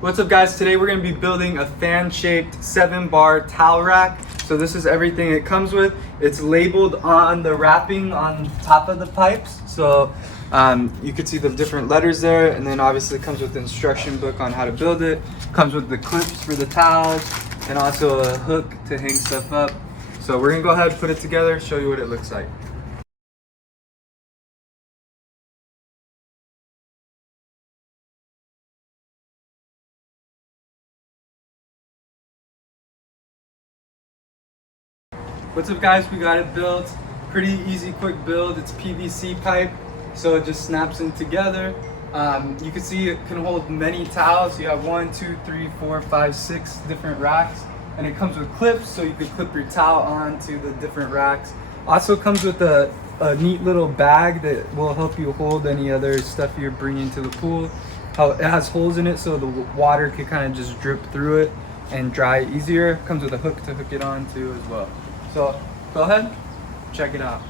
What's up guys, today we're going to be building a fan-shaped 7-bar towel rack. So this is everything it comes with. It's labeled on the wrapping on top of the pipes. So you can see the different letters there, and then obviously it comes with the instruction book on how to build it. Comes with the clips for the towels and also a hook to hang stuff up. So we're going to go ahead and put it together, show you what it looks like. What's up guys, we got it built. Pretty easy, quick build. It's PVC pipe, so it just snaps in together. You can see it can hold many towels. You have 1, 2, 3, 4, 5, 6 different racks. And it comes with clips, so you can clip your towel onto the different racks. Also comes with a neat little bag that will help you hold any other stuff you're bringing to the pool. It has holes in it so the water can kind of just drip through it and dry easier. Comes with a hook to hook it onto as well. So go ahead, check it out.